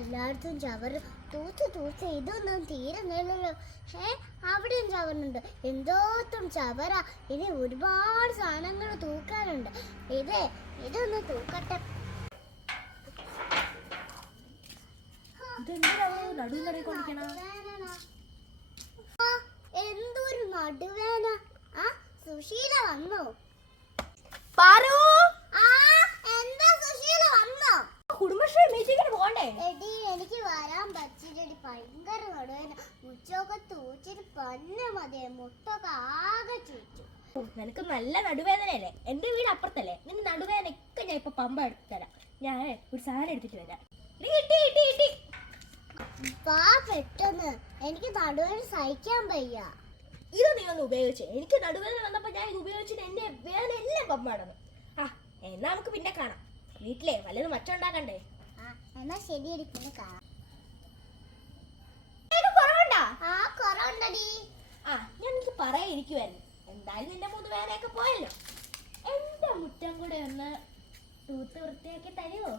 എല്ലായിടത്തും ചവറ് തൂത്ത് തൂത്ത് ഇതൊന്നും തീരുന്നില്ലല്ലോ. ഏ അവിടെയും ചവറുണ്ട്. എന്തോത്തും ചവറ. ഇനി ഒരുപാട് സാധനങ്ങൾ തൂക്കാനുണ്ട്. ഇതേ ഇതൊന്ന് തൂക്കട്ടെ. എന്തൊരു നടുവേന. ആ സുശീല വന്നോ? പാറു? ആ എന്താ സുശീല വന്നോ? കുടുംബശ്രീ മീറ്റിങ്ങിന് പോകണ്ടേ എടി എനിക്ക് വരാൻ പറ്റില്ലടി ഭയങ്കര നടുവേന ഉച്ചൊക്കെ തൂച്ചിട്ട് പന്ന മതിയെ മുട്ടൊക്കെ ആകെ നിനക്ക് നല്ല നടുവേദനയല്ലേ? എന്റെ വീട് അപ്പുറത്തല്ലേ? നിന്റെ നടുവേദനയൊക്കെ ഞാൻ ഇപ്പൊ പമ്പ എടുത്തു തരാം ഞാൻ ഒരു സാധനം എടുത്തിട്ട് വരാം. വാ പെട്ടെന്ന്. എനിക്ക് നടുവേദന സഹിക്കാൻ വയ്യ. ഇത് നീ ഒന്ന് ഉപയോഗിച്ചു. എനിക്ക് നടുവേദന വന്നപ്പോ ഞാൻ ഇത് ഉപയോഗിച്ചിട്ട് എന്റെ വേദന എല്ലാം പമ്പ നടന്നു ആ എന്നാ നമുക്ക് പിന്നെ കാണാം. വീട്ടിലെ വല്ലതും മറ്റുണ്ടാക്കണ്ടേ എന്നാ ശരിയടി പിന്നെ കാണാം. ആ കുറവുണ്ടടി. ആ ഞാൻ എനിക്ക് എന്തായാലും നിന്റെ മൂന്ന് പോയല്ലോ. എന്റെ മുറ്റം കൂടെ ഒന്ന് തൂത്ത് വൃത്തിയാക്കി തരുമോ